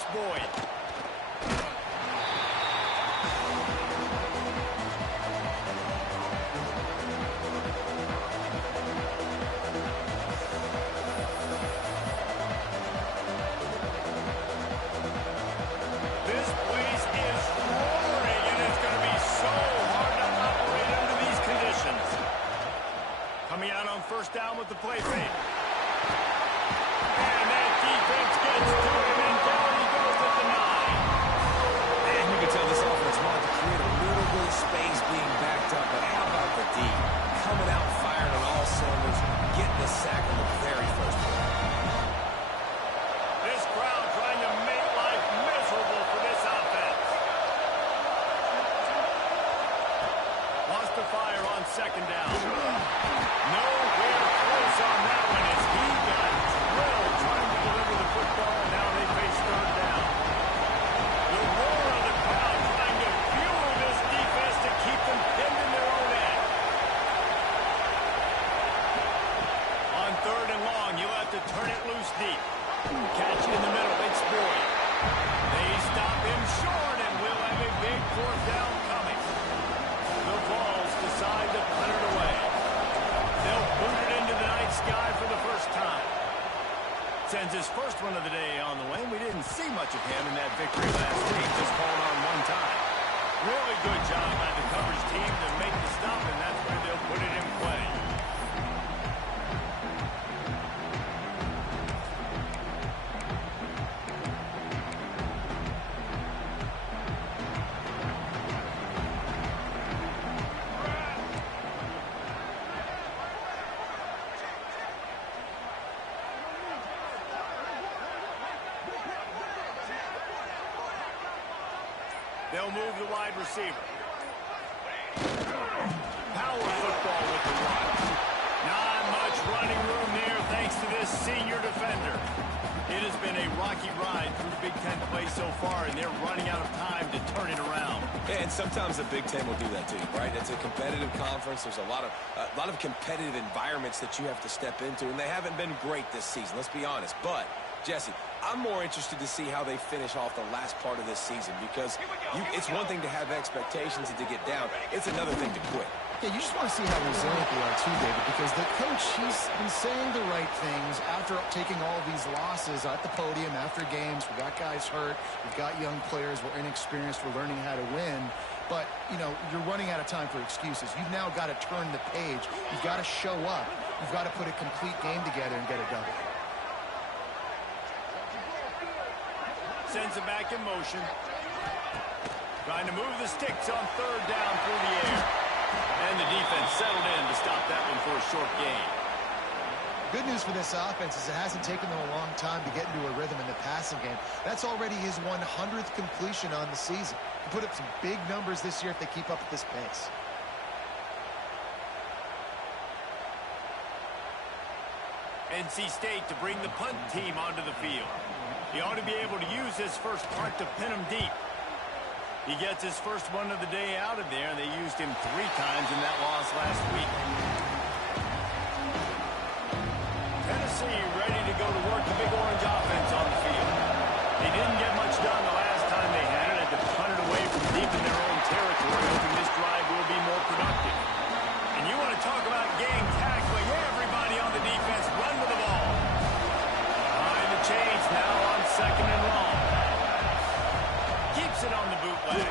It's Boyd. This place is roaring, and it's going to be so hard to operate under these conditions. Coming out on first down with the play fake. And that defense gets to him, and down he goes at the 9. And you can tell this offense wanted to create a little bit of space being backed up, but how about the D? Coming out firing on all cylinders, getting the sack on the very first play. This crowd trying to make life miserable for this offense. Wants to fire on second down. Nowhere close on that one as he got drilled trying to deliver the football, and now they face third down. The roar of the crowd trying to fuel this defense to keep them pinned in their own end. On third and long, you'll have to turn it loose deep. Catch in the middle, it's Boyd. They stop him short, and we'll have a big fourth down coming. The Vols decide to punt it away. They'll boot it into the night sky for the first time. Sends his first one of the day on the way. We didn't see much of him in that victory last week, just calling on one time. Really good job by the coverage team to make the stop, and that's where they'll put it in play. They'll move the wide receiver. Power football with the run. Not much running room there thanks to this senior defender. It has been a rocky ride through Big Ten play so far, and they're running out of time to turn it around. Yeah, and sometimes the Big Ten will do that to you, right? It's a competitive conference. There's a lot of competitive environments that you have to step into, and they haven't been great this season, let's be honest. But, Jesse, I'm more interested to see how they finish off the last part of this season because it's one thing to have expectations and to get down. It's another thing to quit. Yeah, you just want to see how resilient they are too, David, because the coach, he's been saying the right things after taking all of these losses at the podium, after games. We got guys hurt. We've got young players. We're inexperienced. We're learning how to win. But, you know, you're running out of time for excuses. You've now got to turn the page. You've got to show up. You've got to put a complete game together and get a double. Sends it back in motion. Trying to move the sticks on third down through the air. And the defense settled in to stop that one for a short gain. Good news for this offense is it hasn't taken them a long time to get into a rhythm in the passing game. That's already his 100th completion on the season. He'll put up some big numbers this year if they keep up at this pace. NC State to bring the punt team onto the field. He ought to be able to use his first punt to pin him deep. He gets his first one of the day out of there. They used him 3 times in that loss last week. Tennessee ready to go to work the Big Orange offense on the field. They didn't get much done the last time they had it. Had to punt it away from deep in their own territory, hoping this drive will be more productive. And you want to talk about gang tackling. Everybody on the defense run with the ball. Behind the chains now on second and long. Keeps it on the bootleg.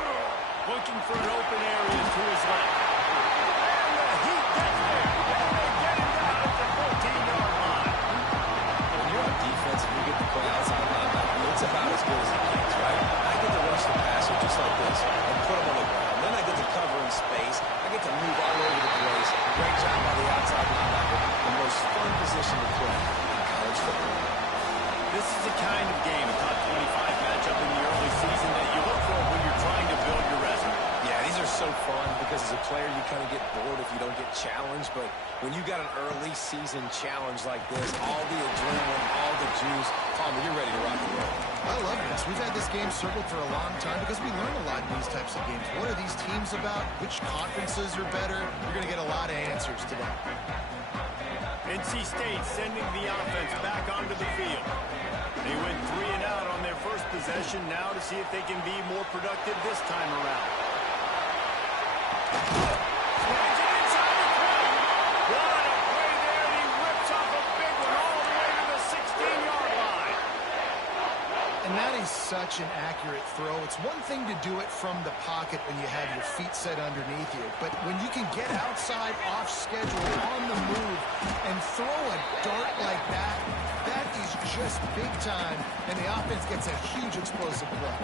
Looking for an open area to his left. And he gets there. And they get him down at the 14-yard line. When you're on defense and you get the play outside linebacker, it's about as good as it gets, right? I get to rush the passer just like this and put him on the ground. Then I get to cover in space. I get to move all over the place. Great job by the outside linebacker. The most fun position to play in college football. This is the kind of game, a top 25 matchup in the early season that you look for when you're trying to build your resume. Yeah, these are so fun because as a player you kind of get bored if you don't get challenged. But when you got an early season challenge like this, all the adrenaline, all the juice, Palmer, you're ready to rock and roll. I love this. We've had this game circled for a long time because we learn a lot in these types of games. What are these teams about? Which conferences are better? You're going to get a lot of answers today. NC State sending the offense back onto the field. They went 3 and out on their first possession. Now to see if they can be more productive this time around. Slides it inside the 20. What a play there, and he rips off a big one all the way to the 16-yard line. And that is such an accurate throw. It's one thing to do it from the pocket when you have your feet set underneath you, but when you can get outside, off schedule, on the move, and throw a dart like that, that is just big time, and the offense gets a huge explosive play.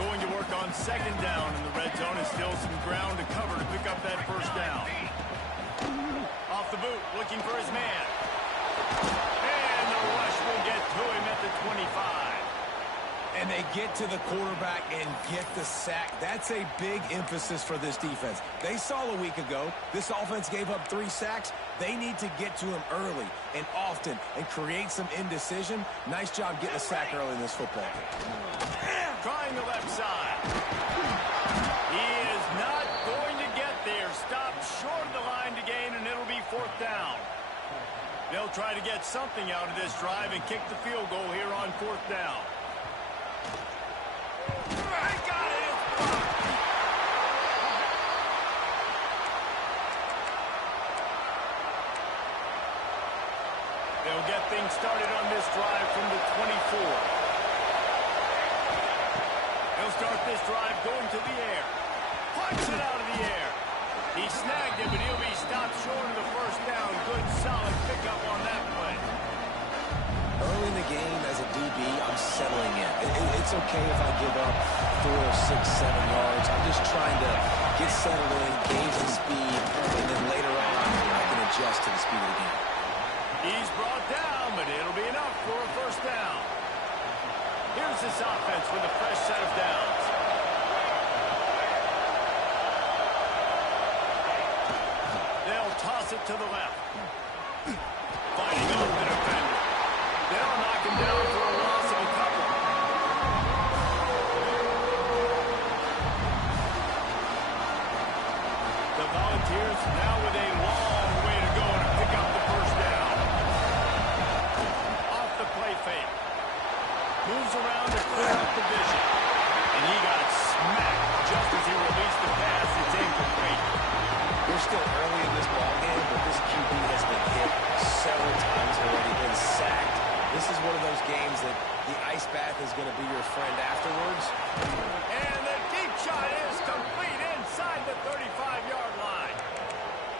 Going to work on second down in the red zone, and still some ground to cover to pick up that first down. Off the boot, looking for his man. And the rush will get to him at the 25. And they get to the quarterback and get the sack. That's a big emphasis for this defense. They saw a week ago, this offense gave up 3 sacks. They need to get to him early and often and create some indecision. Nice job getting a sack early in this football game. Trying the left side. He is not going to get there. Stopped short of the line to gain, and it'll be 4th down. They'll try to get something out of this drive and kick the field goal here on 4th down. I got it. It's blocked. They'll get things started on this drive from the 24. They'll start this drive going to the air. Punch it out of the air. He snagged it, but he'll be stopped short of the first down. Good, solid pickup on that play. Early in the game, as a DB, I'm settling in. It's okay if I give up 4, 6, 7 yards. I'm just trying to get settled in, gauge the speed, and then later on, I can adjust to the speed of the game. He's brought down, but it'll be enough for a first down. Here's this offense with a fresh set of downs. They'll toss it to the left. Fighting off the defender. They'll knock him down for a loss of a couple. The Volunteers now with a long way to go to pick up the first down. Off the play fake. Moves around to clear up the vision. And he got smacked just as he released the pass. It's incomplete. We're still early in this ballgame, but this QB has been hit several times already, been sacked. This is one of those games that the ice bath is going to be your friend afterwards. And the deep shot is complete inside the 35-yard line.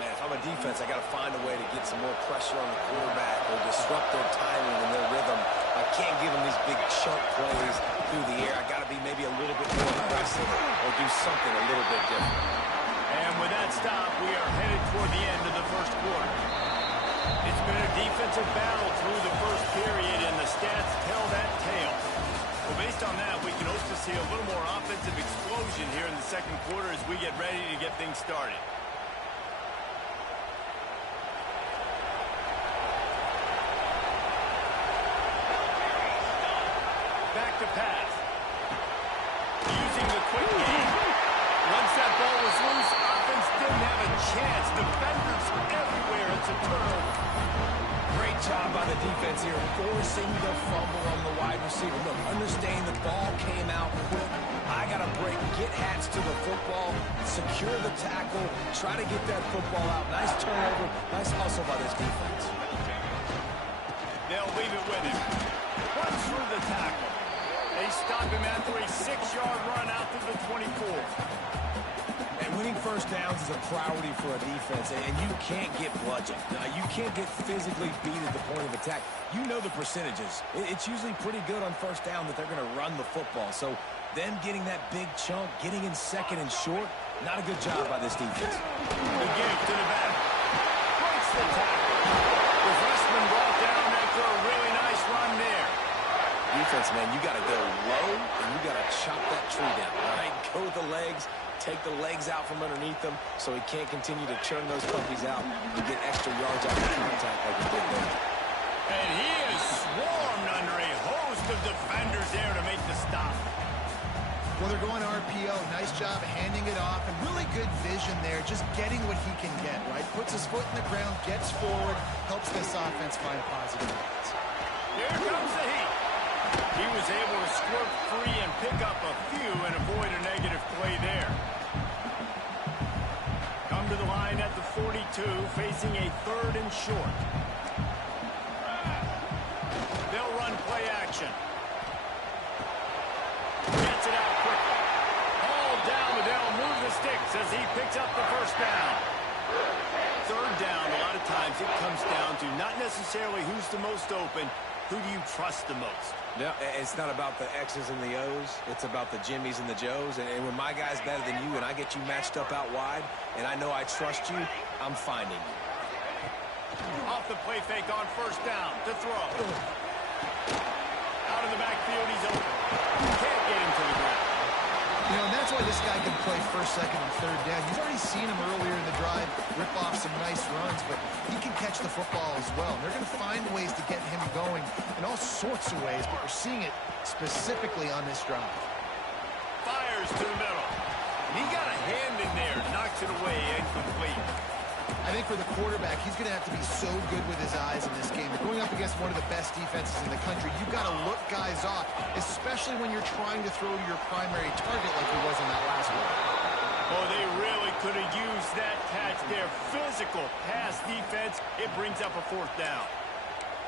Man, if I'm a defense, I got to find a way to get some more pressure on the quarterback or disrupt their timing and their rhythm. I can't give them these big chunk plays through the air. I got to be maybe a little bit more aggressive or do something a little bit different. And with that stop, we are headed toward the end of the first quarter. It's been a defensive battle through the first period, and the stats tell that tale. Well, based on that, we can hope to see a little more offensive explosion here in the second quarter as we get ready to get things started. Back to pass. Using the quick game. Once that ball was loose, offense didn't have a chance. Defenders everywhere. It's a turnover. Great job by the defense here, forcing the fumble on the wide receiver. Look, understand the ball came out quick. I got to break, get hats to the football, secure the tackle, try to get that football out. Nice turnover, nice hustle by this defense. They'll leave it with him. Runs through the tackle. They stop him after a 6-yard run out to the 24. And winning first downs is a priority for a defense, and you can't get bludgeoned. You can't get physically beat at the point of attack. You know the percentages. It's usually pretty good on first down that they're going to run the football. So them getting that big chunk, getting in second and short, not a good job by this defense. The give to the back. Breaks the tackle. The freshman brought down after a really nice run there. Defense, man, you got to go low, and you got to chop that tree down, all right? Go with the legs, take the legs out from underneath them so he can't continue to churn those puppies out and get extra yards out of contact like he did there. And he is swarmed under a host of defenders there to make the stop. Well, they're going RPO. Nice job handing it off, and really good vision there, just getting what he can get, right? Puts his foot in the ground, gets forward, helps this offense find positive points. Here comes the heat. He was able to squirt free and pick up a few and avoid a negative play there. Come to the line at the 42, facing a 3rd and short. They'll run play action. Gets it out quickly. All down, but they'll move the sticks as he picks up the first down. 3rd down, a lot of times it comes down to not necessarily who's the most open, who do you trust the most? Yeah, it's not about the X's and the O's. It's about the Jimmys and the Joes. And when my guy's better than you and I get you matched up out wide and I know I trust you, I'm finding you. Off the play fake on 1st down to throw. Out of the backfield, he's open. Can't get him to the ground. You know, and that's why this guy can play 1st, 2nd, and 3rd down. You've already seen him earlier in the drive rip off some nice runs, but he can catch the football as well. And they're going to find ways to get him going in all sorts of ways, but we're seeing it specifically on this drive. Fires to the middle. And he got a hand in there, knocks it away, incomplete. I think for the quarterback, he's going to have to be so good with his eyes in this game. You're going up against one of the best defenses in the country. You've got to look guys off, especially when you're trying to throw to your primary target like he was in that last one. Oh, they really could have used that catch there. Physical pass defense. It brings up a 4th down.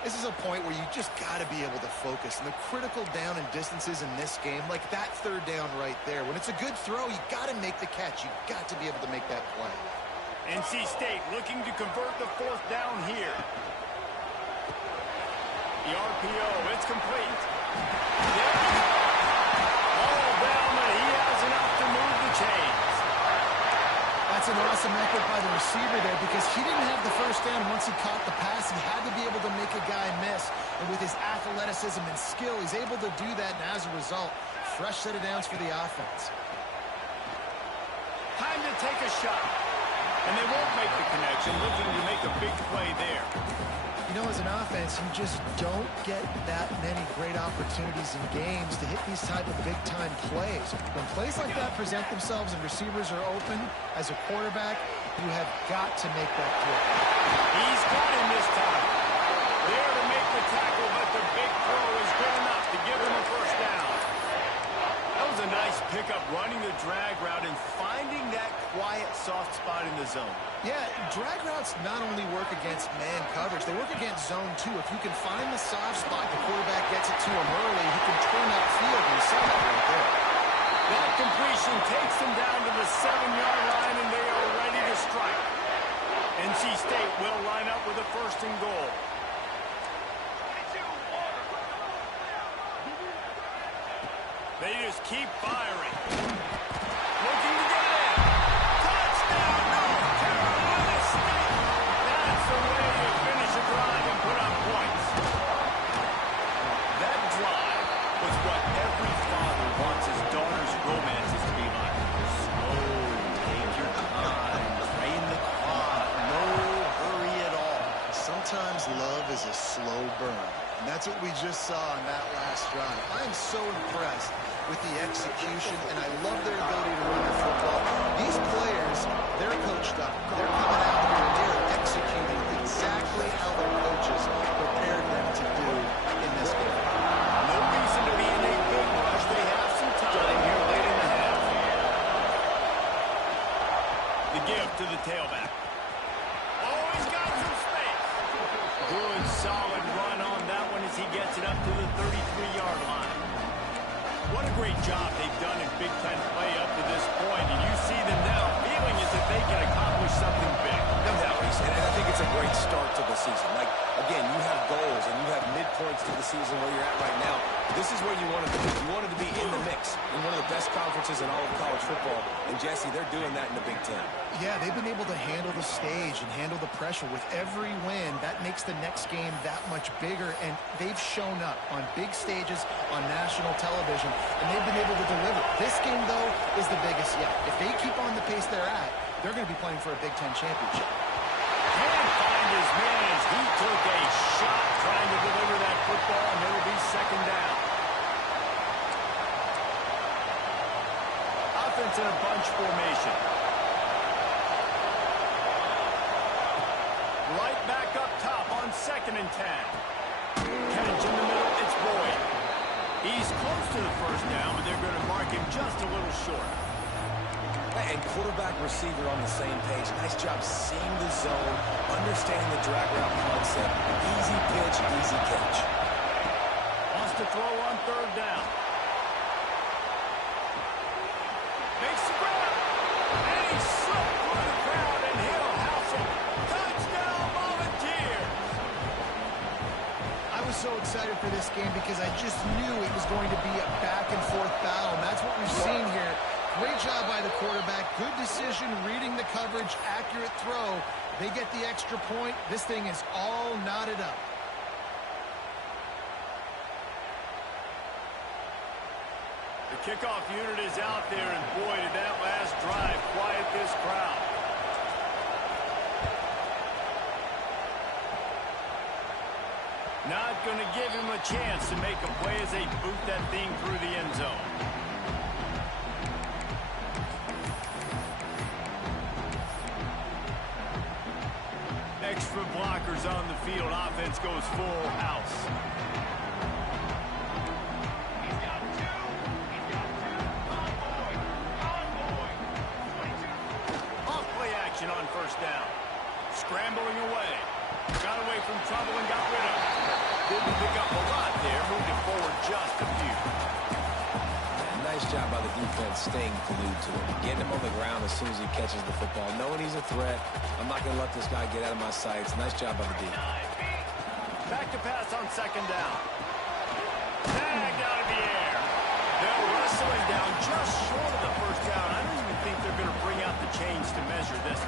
This is a point where you just got to be able to focus. And the critical down and distances in this game, like that 3rd down right there. When it's a good throw, you got to make the catch. You got to be able to make that play. NC State looking to convert the 4th down here. The RPO, it's complete. All down, but he has enough to move the chains. That's an awesome effort by the receiver there because he didn't have the 1st down once he caught the pass. He had to be able to make a guy miss. And with his athleticism and skill, he's able to do that. And as a result, fresh set of downs for the offense. Time to take a shot. And they won't make the connection, looking to make a big play there. You know, as an offense, you just don't get that many great opportunities in games to hit these type of big-time plays. When plays like that present themselves and receivers are open, as a quarterback, you have got to make that throw. He's got him this time. There to make the tackle, but the big throw is good enough to give him a 1st down. That was a nice pickup, running the drag route and finding that quiet, soft spot in the zone. Yeah, drag routes not only work against man coverage, they work against zone too. If you can find the soft spot, the quarterback gets it to him early, he can turn upfield, and you saw that right there. That completion takes them down to the 7-yard line, and they are ready to strike. NC State will line up with a 1st and goal. They just keep firing. Looking to get in. Touchdown, North Carolina State. That's the way you finish a drive and put up points. That drive was what every father wants his daughter's romances to be like. Slow, take your time, drain the clock, no hurry at all. Sometimes love is a slow burn. And that's what we just saw on that last drive. I am so impressed with the execution, and I love their ability to run the football. These players, they're coached up. They're coming out here and they're executing exactly how their coaches prepared them to do in this game. No reason to be in a big rush. They have some time here late in the half. The give to the tailback. Oh, he's got some space. Good, solid run on that one as he gets it up to the 33-yard line. What a great job they've done in Big Ten play up to this point, and you see them now feeling as if they can accomplish something big. No doubt, Reese, and I think it's a great start to the season. Like, again, you have goals and you have midpoints to the season where you're at right now. This is where you wanted to be. You wanted to be in the mix in one of the best conferences in all of college football. And, Jesse, they're doing that in the Big Ten. Yeah, they've been able to handle the stage and handle the pressure. With every win, that makes the next game that much bigger, and they've shown up on big stages on national television, and they've been able to deliver. This game, though, is the biggest yet. If they keep on the pace they're at, they're going to be playing for a Big Ten championship. Can't find his man as he took a shot trying to football, and it'll be second down. Offense in a bunch formation. Right back up top on 2nd and 10. Catch in the middle, it's Boyd. He's close to the first down, but they're going to mark him just a little short. And quarterback receiver on the same page. Nice job seeing the zone, understanding the drag route concept. Easy pitch, easy catch. Wants to throw on 3rd down. Makes the grab. And he slipped through the crowd, and he'll house it. Touchdown, Volunteers. I was so excited for this game because I just knew it was going to be a back-and-forth battle. And that's what we've seen here. Great job by the quarterback. Good decision, reading the coverage, accurate throw. They get the extra point. This thing is all knotted up. The kickoff unit is out there, and boy, did that last drive quiet this crowd. Not going to give him a chance to make a play as they boot that thing through the end zone. Extra blockers on the field. Offense goes full house. Off-play action on 1st down. Scrambling away. Got away from trouble and got rid of it. Didn't pick up a lot there. Moved it forward just a few. Nice job by the defense staying glued to him. Getting him on the ground as soon as he catches the football. Knowing he's a threat. I'm not going to let this guy get out of my sights. Nice job by the D. Back to pass on 2nd down. Tagged out of the air. They'll wrestle him down just short of the 1st down. I don't even think they're going to bring out the chains to measure this.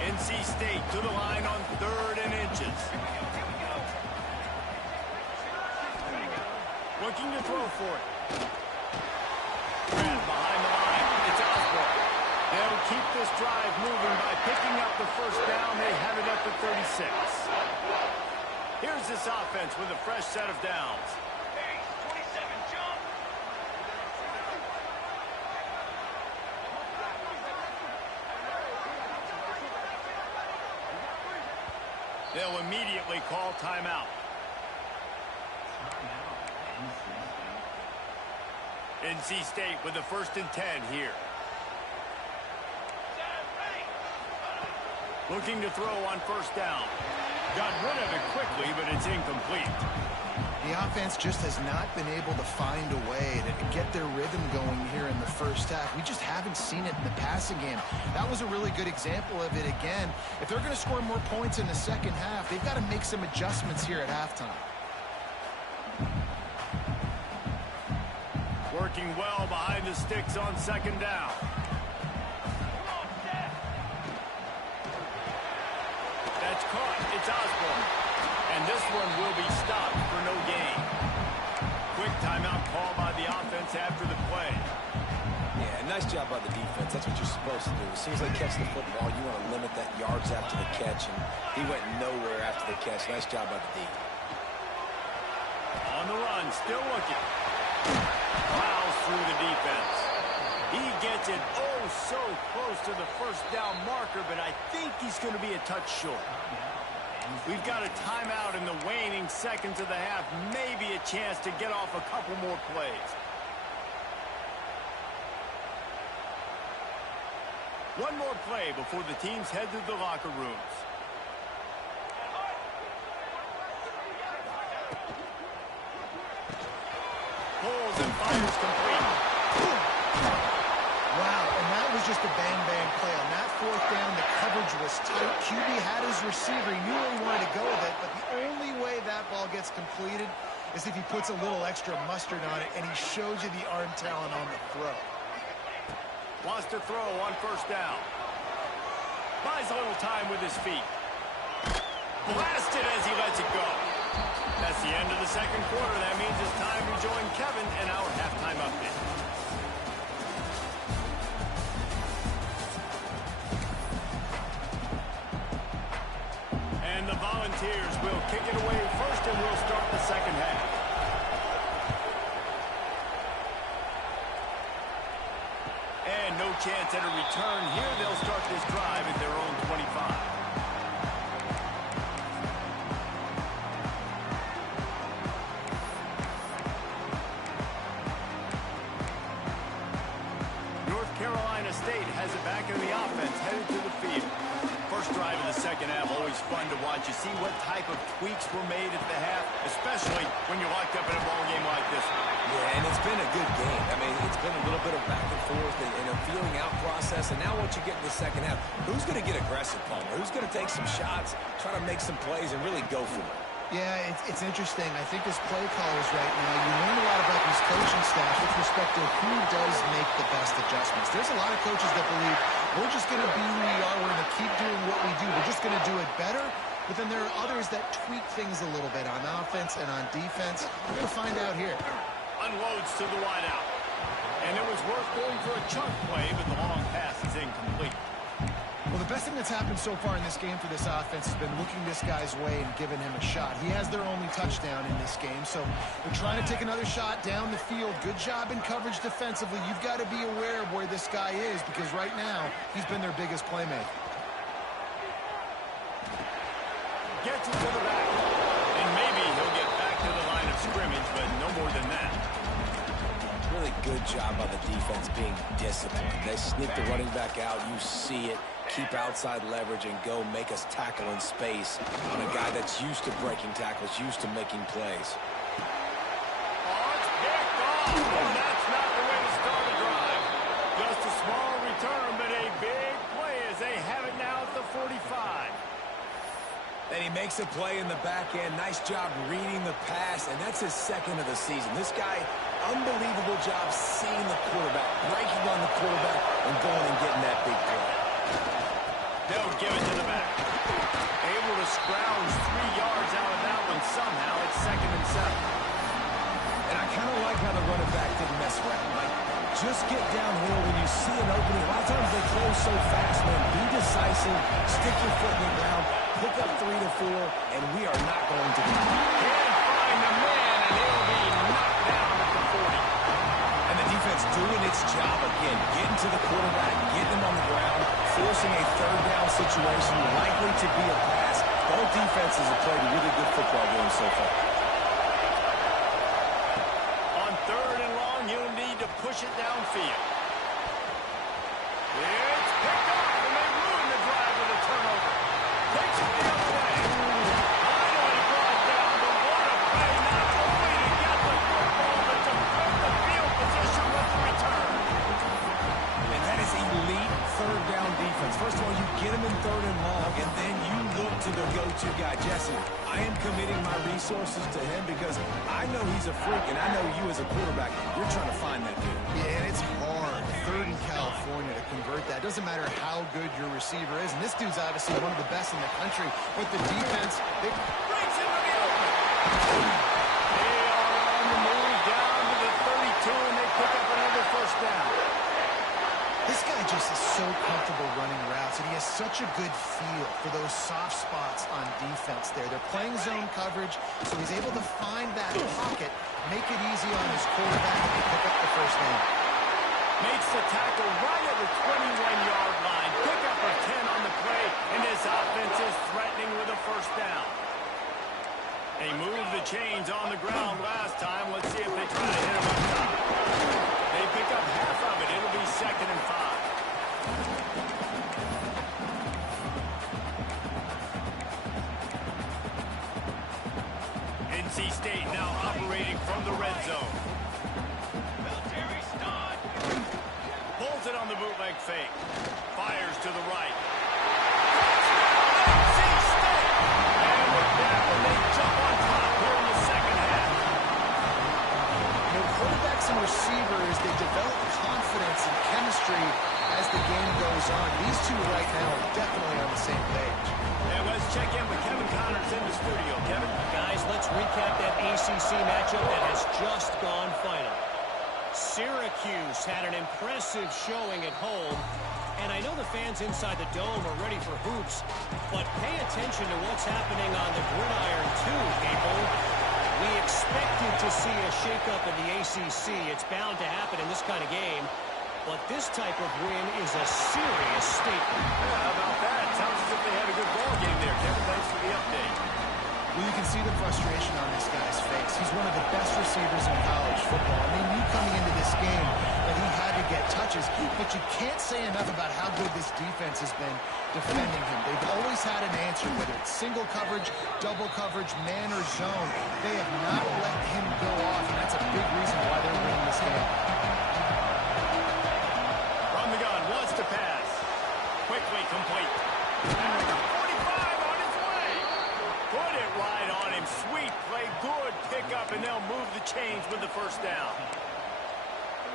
NC State to the line on 3rd and inches. Looking to throw for it. Grab behind the line. It's Osborne. They'll keep this drive moving by picking up the 1st down. They have it at the 36. Here's this offense with a fresh set of downs. They'll immediately call timeout. NC State with the 1st and 10 here. Looking to throw on 1st down. Got rid of it quickly, but it's incomplete. The offense just has not been able to find a way to get their rhythm going here in the 1st half. We just haven't seen it in the passing game. That was a really good example of it again. If they're going to score more points in the 2nd half, they've got to make some adjustments here at halftime. Working well behind the sticks on 2nd down. That's caught. It's Osborne. And this one will be stopped for no gain. Quick timeout call by the offense after the play. Yeah, nice job by the defense. That's what you're supposed to do. As soon as they catch the football, you want to limit that yards after the catch, and he went nowhere after the catch. Nice job by the D. On the run, still looking. Plows through the defense. He gets it oh so close to the 1st down marker, but I think he's going to be a touch short. We've got a timeout in the waning seconds of the half. Maybe a chance to get off a couple more plays. One more play before the teams head to the locker rooms. Pulls and fires complete. Wow, and that was just a bang-bang play. On that 4th down, the coverage was tight. QB had his receiver. He knew where he wanted to go with it, but the only way that ball gets completed is if he puts a little extra mustard on it, and he shows you the arm talent on the throw. Wants to throw on 1st down. Buys a little time with his feet. Blasted as he lets it go. That's the end of the 2nd quarter. That means it's time to join Kevin in our halftime update. And And the Volunteers will kick it away first, and we'll start the second half. And no chance at a return here. They'll start this drive at their own 25. North Carolina State has it back in the offense, headed to the field. First drive of the second half, always fun to watch. You see what type of tweaks were made at the half, especially when you're locked up in a ball game like this one. Yeah, and it's been a good game. I mean, it's been a little bit of back and forth and a feeling out process. And now once you get in the second half, who's going to get aggressive, Palmer? Who's going to take some shots, try to make some plays, and really go for it? Yeah, it's interesting. I think as play callers right now, you learn a lot about these coaching staff with respect to who does make the best adjustments. There's a lot of coaches that believe we're just going to be who we are. We're going to keep doing what we do. We're just going to do it better. But then there are others that tweak things a little bit on offense and on defense. We're going to find out here. Unloads to the wideout. And it was worth going for a chunk play, but the long pass is incomplete. Well, the best thing that's happened so far in this game for this offense has been looking this guy's way and giving him a shot. He has their only touchdown in this game, so they're trying to take another shot down the field. Good job in coverage defensively. You've got to be aware of where this guy is because right now he's been their biggest playmaker. Gets it to the back. And maybe he'll get back to the line of scrimmage, but no more than that. Really good job by the defense being disciplined. They sneak the running back out. You see it. Keep outside leverage and go make us tackle in space on a guy that's used to breaking tackles, used to making plays. Oh, it's picked off. And that's not the way to start a drive. Just a small return, but a big play as they have it now at the 45. And he makes a play in the back end. Nice job reading the pass, and that's his second of the season. This guy, unbelievable job seeing the quarterback, breaking on the quarterback, and going and getting that big play. They'll give it to the back. Able to scrounge 3 yards out of that one somehow. It's 2nd and 7. And I kind of like how the running back didn't mess around. Like, just get downhill when you see an opening. A lot of times they close so fast, man. Be decisive, stick your foot in the ground, pick up 3 to 4, and we are not going to be. Can't find the man, and he'll be knocked down at the 40. And the defense doing its job again, getting to the quarterback, getting him on the ground, forcing a third down situation, likely to be a pass. Both defenses have played a really good football game so far. On 3rd and long, you'll need to push it downfield. It's picked off, and they ruin the drive with a turnover. Takes it the other way. Finally brought down, but what a play, not only to get the football, but to put the field position with the return. And that is elite third down defense. First of all, you get him in 3rd and long, and then you look to the go-to guy. Jesse, I am committing my resources to him because I know he's a freak, and I know you as a quarterback, you're trying to find that dude. Yeah, and it's hard. 3rd in California to convert that. Doesn't matter how good your receiver is. And this dude's obviously one of the best in the country. But the defense, they Breaks into the open. They are on the move down to the 32, and they pick up another 1st down. This guy just is so comfortable running routes, and he has such a good feel for those soft spots on defense there. They're playing zone coverage, so he's able to find that pocket, make it easy on his quarterback, and pick up the 1st down. Makes the tackle right at the 21-yard line. Pick up a 10 on the play, and this offense is threatening with a 1st down. They moved the chains on the ground last time. Let's see if they try to hit him up top. They pick up half of it. It'll be 2nd and 5. NC State now operating from the red zone. Pulls it on the bootleg fake. Fires to the right. NC State! And with that one, they jump on top here in the second half. You know, quarterbacks and receivers, they develop confidence and chemistry as the game goes on. These two right now are definitely on the same page. And let's check in with Kevin Connors in the studio. Kevin? Guys, let's recap that ACC matchup that has just gone final. Syracuse had an impressive showing at home, and I know the fans inside the dome are ready for hoops, But pay attention to what's happening on the gridiron, too, people. We expected to see a shakeup in the ACC. It's bound to happen in this kind of game. But this type of win is a serious statement. Yeah, how about that? Sounds as if they had a good ball game there. Kevin, thanks for the update. Well, you can see the frustration on this guy's face. He's one of the best receivers in college football. I mean, you coming into this game that he had to get touches, but you can't say enough about how good this defense has been defending him. They've always had an answer, whether it's single coverage, double coverage, man or zone. They have not let him go off, and that's a big reason why they're winning this game. From the gun, wants to pass. Quickly complete. At the 45 on his way. Put it right on him. Sweet play, good pickup, and they'll move the chains with the first down.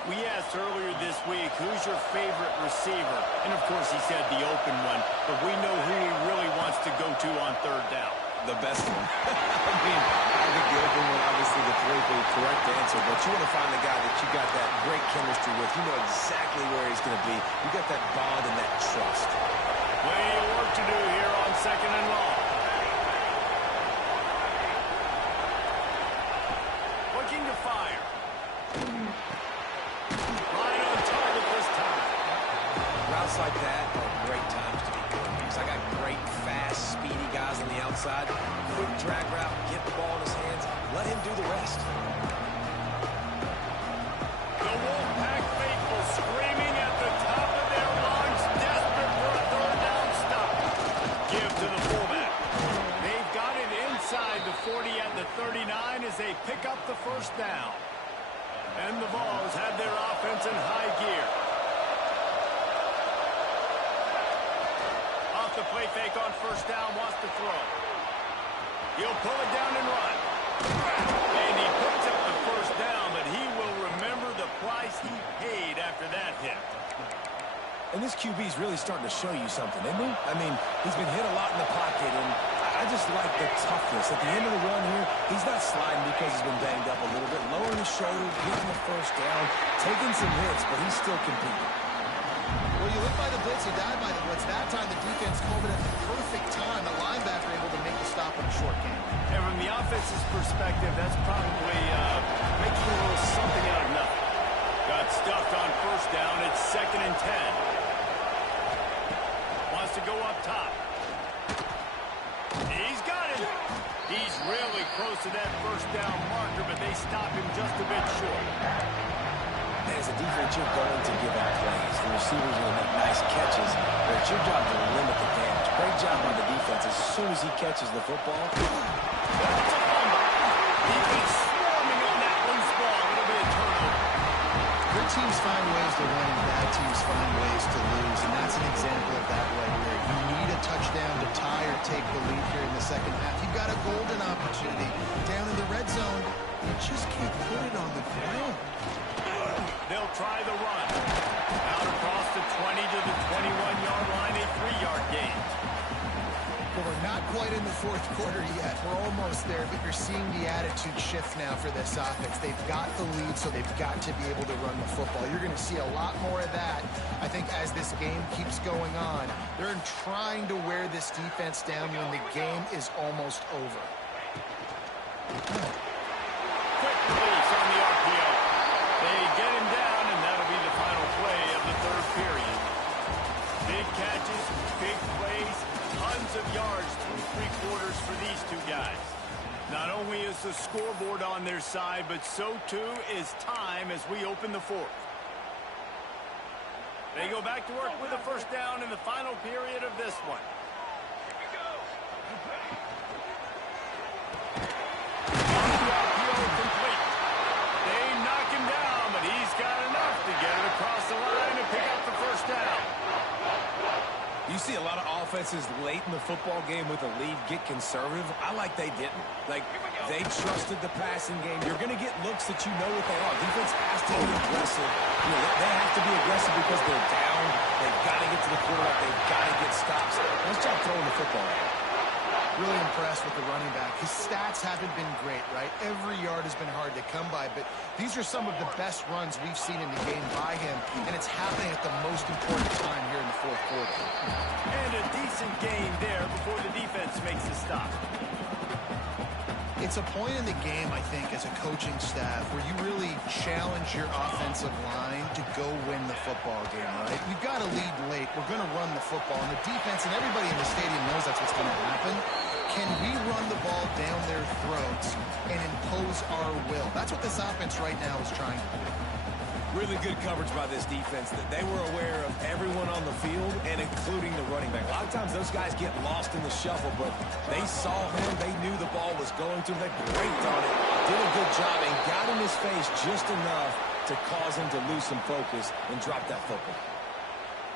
We asked earlier this week, who's your favorite receiver? And, of course, he said the open one, but we know who he really wants to go to on third down. The best one. I mean, I think the open one, obviously, the politically correct answer, but you want to find the guy that you got that great chemistry with. You know exactly where he's going to be. You got that bond and that trust. Plenty of work to do here on second and long. Looking to fire. Right on target this time. Routes like that are great times to be good. Because I got great, fast, speedy guys on the outside. Quick drag route, get the ball in his hands, let him do the rest. The Wolfpack faithful screaming at the top of their lungs, desperate for a third down stop. Give to the fullback. They've got it inside the 40 at the 39 as they pick up the first down. And the Vols have their offense in high gear. Off the play fake on first down, wants to throw. He'll pull it down and run. And he picks up the first down, but he will remember the price he paid after that hit. And this QB is really starting to show you something, isn't he? I mean, he's been hit a lot in the pocket, and I just like the toughness. At the end of the run here, he's not sliding because he's been banged up a little bit. Lowering his shoulder, getting the first down, taking some hits, but he's still competing. Well, you live by the blitz, you die by the blitz. That time the defense called it at the perfect time. The linebacker able to make the stop on a short game. And from the offense's perspective, that's probably making a little something out of nothing. Got stuffed on first down. It's 2nd and 10. Wants to go up top. He's got it. He's really close to that first down marker, but they stop him just a bit short. As a defense, you're going to give up plays. The receivers are going to make nice catches, but it's your job to limit the damage. Great job on the defense. As soon as he catches the football. That's a fumble. Defense swarming on that loose ball. It'll be a turnover. Good teams find ways to win, and bad teams find ways to lose, and that's an example of that right there. You need a touchdown to tie or take the lead here in the second half. You've got a golden opportunity down in the red zone. You just can't put it on the ground. They'll try the run. Out across the 20 to the 21-yard line, a 3-yard gain. Well, we're not quite in the fourth quarter yet. We're almost there, but you're seeing the attitude shift now for this offense. They've got the lead, so they've got to be able to run the football. You're going to see a lot more of that, I think, as this game keeps going on. They're trying to wear this defense down when the game is almost over. Quick release on the RPO. They get him down, and that'll be the final play of the third period. Big catches, big plays, tons of yards through 3 quarters for these two guys. Not only is the scoreboard on their side, but so too is time as we open the fourth. They go back to work with a first down in the final period of this one. You see a lot of offenses late in the football game with a lead get conservative. I like they didn't. Like, they trusted the passing game. You're going to get looks that you know what they are. Defense has to be aggressive. You know, they have to be aggressive because they're down. They've got to get to the quarterback. They've got to get stops. Nice job throwing the football. Really impressed with the running back. His stats haven't been great, right? Every yard has been hard to come by, but these are some of the best runs we've seen in the game by him, and it's happening at the most important time here in the fourth quarter. And a decent game there before stop. It's a point in the game, I think, as a coaching staff where you really challenge your offensive line to go win the football game, right? We've got to lead late. We're going to run the football. And the defense and everybody in the stadium knows that's what's going to happen. Can we run the ball down their throats and impose our will? That's what this offense right now is trying to do. Really good coverage by this defense. That they were aware of everyone on the field and including the running back. A lot of times those guys get lost in the shuffle, but they saw him. They knew the ball was going to. They braked on it, did a good job, and got in his face just enough to cause him to lose some focus and drop that football.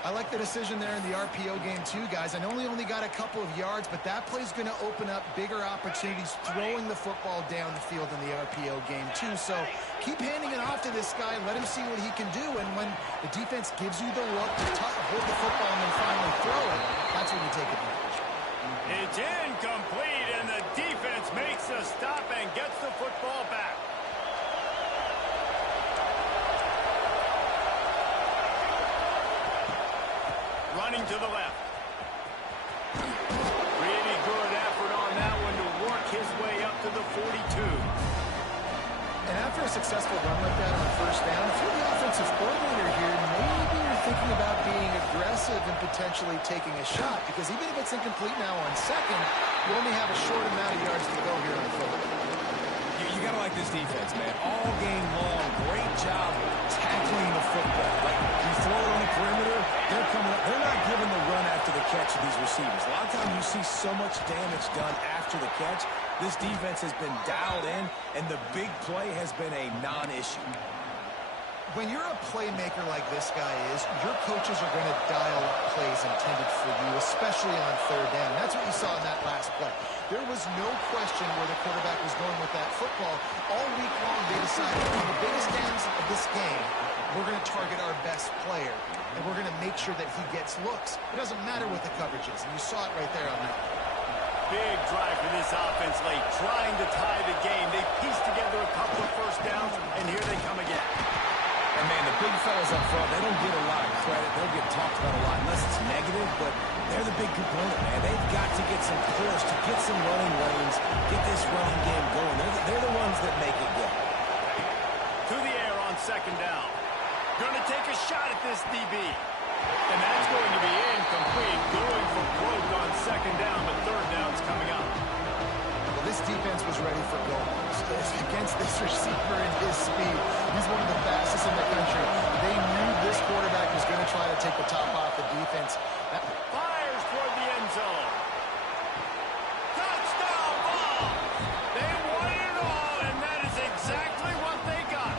I like the decision there in the RPO game too, guys. I know he only got a couple of yards, but that play's going to open up bigger opportunities throwing the football down the field in the RPO game too. So keep handing it off to this guy. Let him see what he can do. And when the defense gives you the look to hold the football and then finally throw it, that's when you take advantage. It's incomplete, and the defense makes a stop and gets the football back. Running to the left. Pretty good effort on that one to work his way up to the 42. And after a successful run like that on first down, if you're the offensive coordinator here, maybe you're thinking about being aggressive and potentially taking a shot, because even if it's incomplete now on second, you only have a short amount of yards to go here on the field. You got to like this defense, man. All game long, great job tackling the football. Like, you throw it on the perimeter, they're coming up. They're not giving the run after the catch to these receivers. A lot of times you see so much damage done after the catch. This defense has been dialed in, and the big play has been a non-issue. When you're a playmaker like this guy is, your coaches are going to dial up plays intended for you, especially on third down. That's what you saw in that last play. There was no question where the quarterback was going with that football. All week long, they decided on the biggest downs of this game, we're going to target our best player, and we're going to make sure that he gets looks. It doesn't matter what the coverage is, and you saw it right there on that. Big drive for this offense late, trying to tie the game. They pieced together a couple of first downs, and here they come again. And, man, the big fellas up front, they don't get a lot of credit. They'll get talked about a lot unless it's negative, but they're the big component, man. They've got to get some push, to get some running lanes, get this running game going. They're the ones that make it go. To the air on second down. Going to take a shot at this DB. And that's going to be incomplete. Going for broke on second down, but third down's coming up. Well, this defense was ready for goals. Against this receiver and his speed, he's one of the fastest in the country. They knew this quarterback was going to try to take the top off the defense. Fires toward the end zone. Touchdown ball! They won it all, and that is exactly what they got.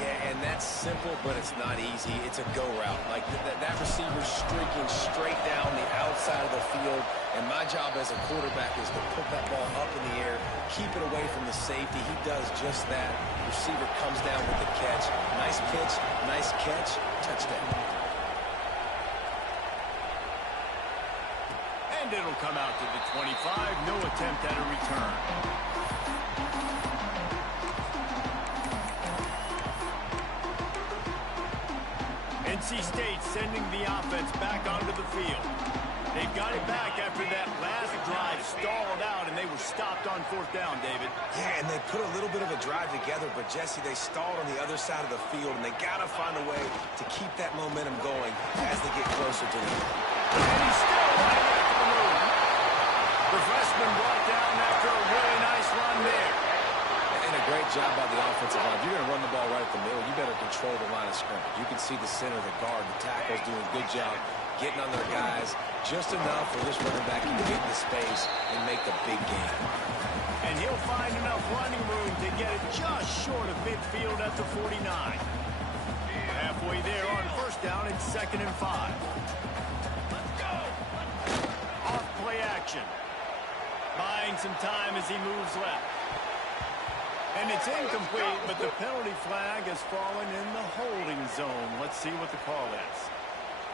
Yeah, and that's simple, but it's not easy. It's a go route. Like, that receiver's streaking straight down the outside of the field, and my job as a quarterback is to put that ball up in the air, keep it away from the safety. He does just that. Receiver comes down with the catch. Nice pitch, nice catch, touchdown. And it'll come out to the 25. No attempt at a return. NC State sending the offense back onto the field. They've got it back after that last drive stalled out, and they were stopped on fourth down, David. Yeah, and they put a little bit of a drive together, but, Jesse, they stalled on the other side of the field, and they got to find a way to keep that momentum going as they get closer to the end. And he's still running after the move. The freshman brought down after a really nice run there. And a great job by the offensive line. If you're going to run the ball right at the middle, you better control the line of scrimmage. You can see the center, the guard, the tackles doing a good job getting on their guys just enough for this running back to get in the space and make the big game. And he'll find enough running room to get it just short of midfield at the 49. Halfway there on first down, it's 2nd and 5. Let's go! Off play action. Buying some time as he moves left. And it's incomplete, but the penalty flag has fallen in the holding zone. Let's see what the call is.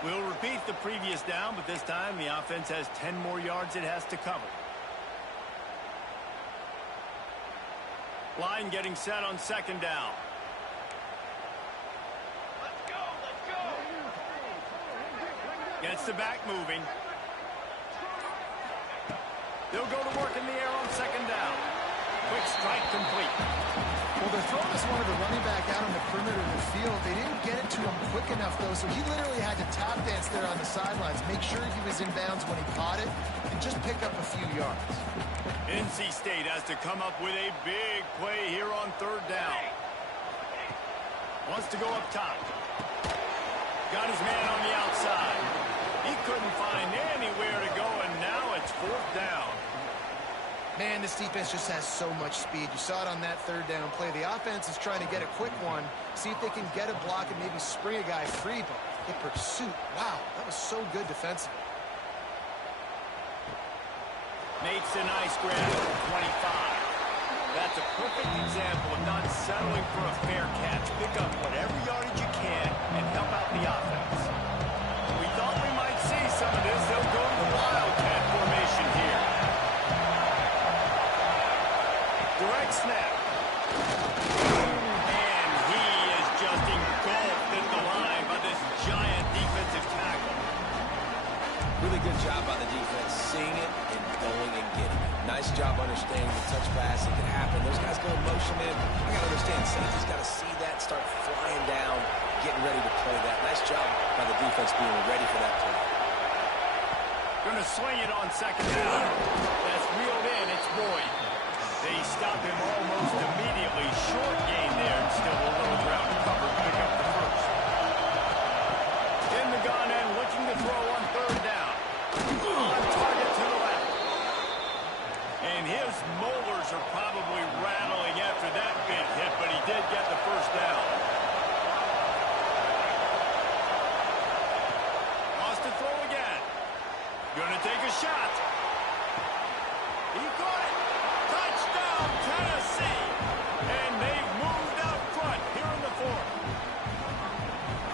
We'll repeat the previous down, but this time the offense has 10 more yards it has to cover. Line getting set on second down. Let's go, let's go. Gets the back moving. He'll go to work in the air on second down. Quick strike complete. Well, they're throwing this one of the running back out on the perimeter of the field. They didn't get it to him quick enough, though, so he literally had to tap dance there on the sidelines, make sure he was in bounds when he caught it, and just pick up a few yards. NC State has to come up with a big play here on third down. Wants to go up top. Got his man on the outside. He couldn't find anywhere to go, and now it's fourth down. Man, this defense just has so much speed. You saw it on that third down play. The offense is trying to get a quick one, see if they can get a block and maybe spring a guy free, but the pursuit, wow, that was so good defensively. Makes a nice grab at the 25. That's a perfect example of not settling for a fair catch. Pick up whatever yardage you can and help out the offense. We thought we might see some of this. They'll go to the Wildcat formation here. Direct snap. And he is just engulfed at the line by this giant defensive tackle. Really good job by the defense, seeing it and going and getting it. Nice job understanding the touch pass. It can happen. Those guys go in motion in. I got to understand, safety's got to see that, start flying down, getting ready to play that. Nice job by the defense being ready for that play. Going to swing it on second down. That's reeled in. It's Boyd. They stop him almost immediately. Short gain there, and still a little ground cover. Pick up the first. In the gun and looking to throw on third down. On target to the left. And his molars are probably rattling after that big hit, but he did get the first down. Wants to throw again. Gonna take a shot. He caught it. Touchdown, Tennessee. And they've moved out front here in the fourth.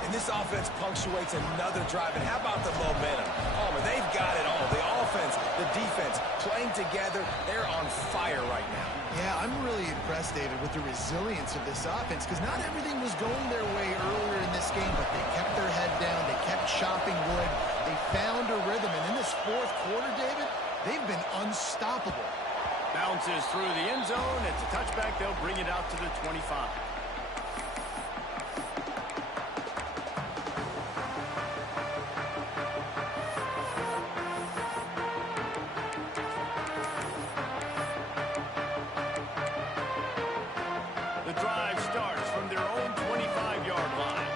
And this offense punctuates another drive. And how about the momentum? Palmer, they've got it all. The offense, the defense, playing together. They're on fire right now. Yeah, I'm really impressed, David, with the resilience of this offense, because not everything was going their way earlier in this game, but they kept their head down. They kept chopping wood. They found a rhythm. And in this fourth quarter, David, they've been unstoppable. Bounces through the end zone. It's a touchback. They'll bring it out to the 25. The drive starts from their own 25-yard line.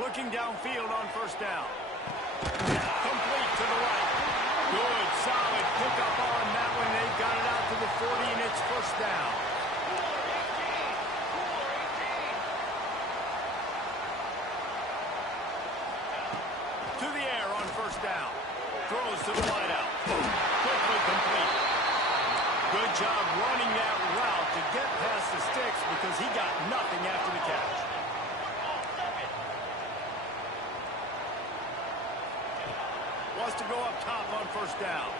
Looking downfield on first down. Complete to the right. Good, solid pickup on that one. They've got it out to the 40, and it's first down. To the air on first down. Throws to the wideout. Quickly complete. Good job running that route to get past the sticks because he got nothing after the catch. Wants to go up top on first down.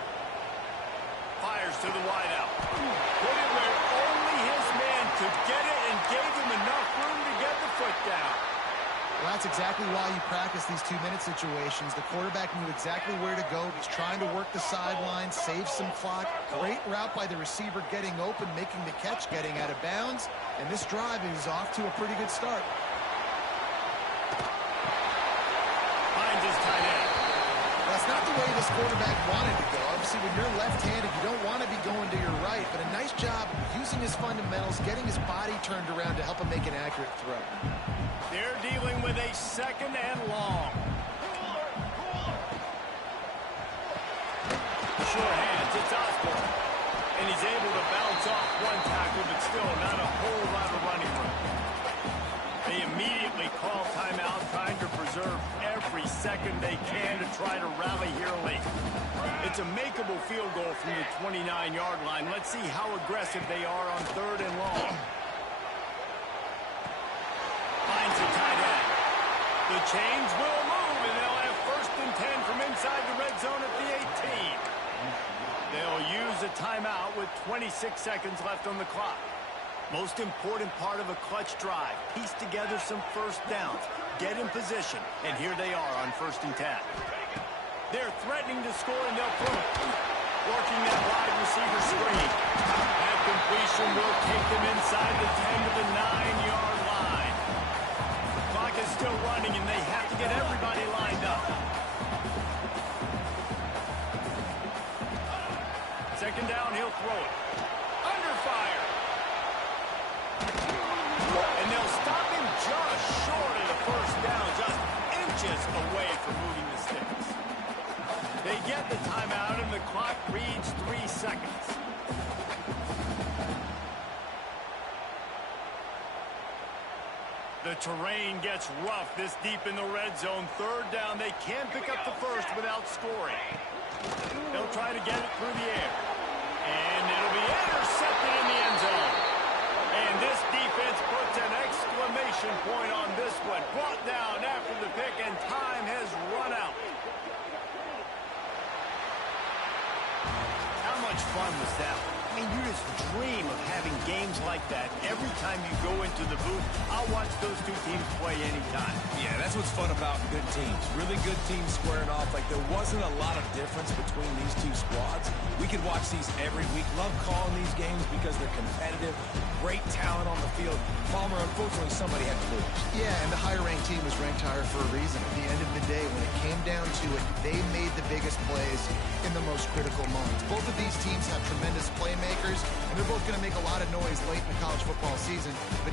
Fires to the wideout. Put it where only his man could get it and gave him enough room to get the foot down. Well, that's exactly why you practice these two-minute situations. The quarterback knew exactly where to go. He's trying to work the sideline, save some clock. Great route by the receiver getting open, making the catch, getting out of bounds. And this drive is off to a pretty good start. Finds his tight end. That's not the way this quarterback wanted to go. Obviously, when you're left-handed, you don't want to be going to your right. But a nice job using his fundamentals, getting his body turned around to help him make an accurate throw. They're dealing with a second and long. Sure hands, it's Osborne. And he's able to bounce off one tackle, but still not a whole lot of running room. They immediately call timeout, trying to preserve every second they can to try to rally here late. It's a makeable field goal from the 29-yard line. Let's see how aggressive they are on third and long. Finds the tight end. The chains will move, and they'll have first and 10 from inside the red zone at the 18. They'll use a timeout with 26 seconds left on the clock. Most important part of a clutch drive. Piece together some first downs. Get in position, and here they are on first and 10. They're threatening to score, and they'll throw it. Working that wide receiver screen. That completion will take them inside the 10 to the 9-yard line. The clock is still running, and they have to get everybody lined up. Second down, he'll throw it. Under fire. And they'll stop him just short of the first down, just inches away from moving the sticks. They get the timeout, and the clock reads 3 seconds. The terrain gets rough this deep in the red zone. Third down, they can't pick up the first without scoring. They'll try to get it through the air. And it'll be intercepted in the end zone. And this defense puts an exclamation point on this one. Brought down after the pick, and time has run out. How much fun was that? I mean, you just dream of having games like that every time you go into the booth. I'll watch those two teams play anytime. Yeah, that's what's fun about good teams. Really good teams squaring off. Like, there wasn't a lot of difference between these two squads. We could watch these every week. Love calling these games because they're competitive. Great talent on the field. Palmer, unfortunately, somebody had to lose. Yeah, and the higher-ranked team was ranked higher for a reason. At the end of the day, when it came down to it, they made the biggest plays in the most critical moments. Both of these teams have tremendous playmakers, and they're both going to make a lot of noise late in the college football season. But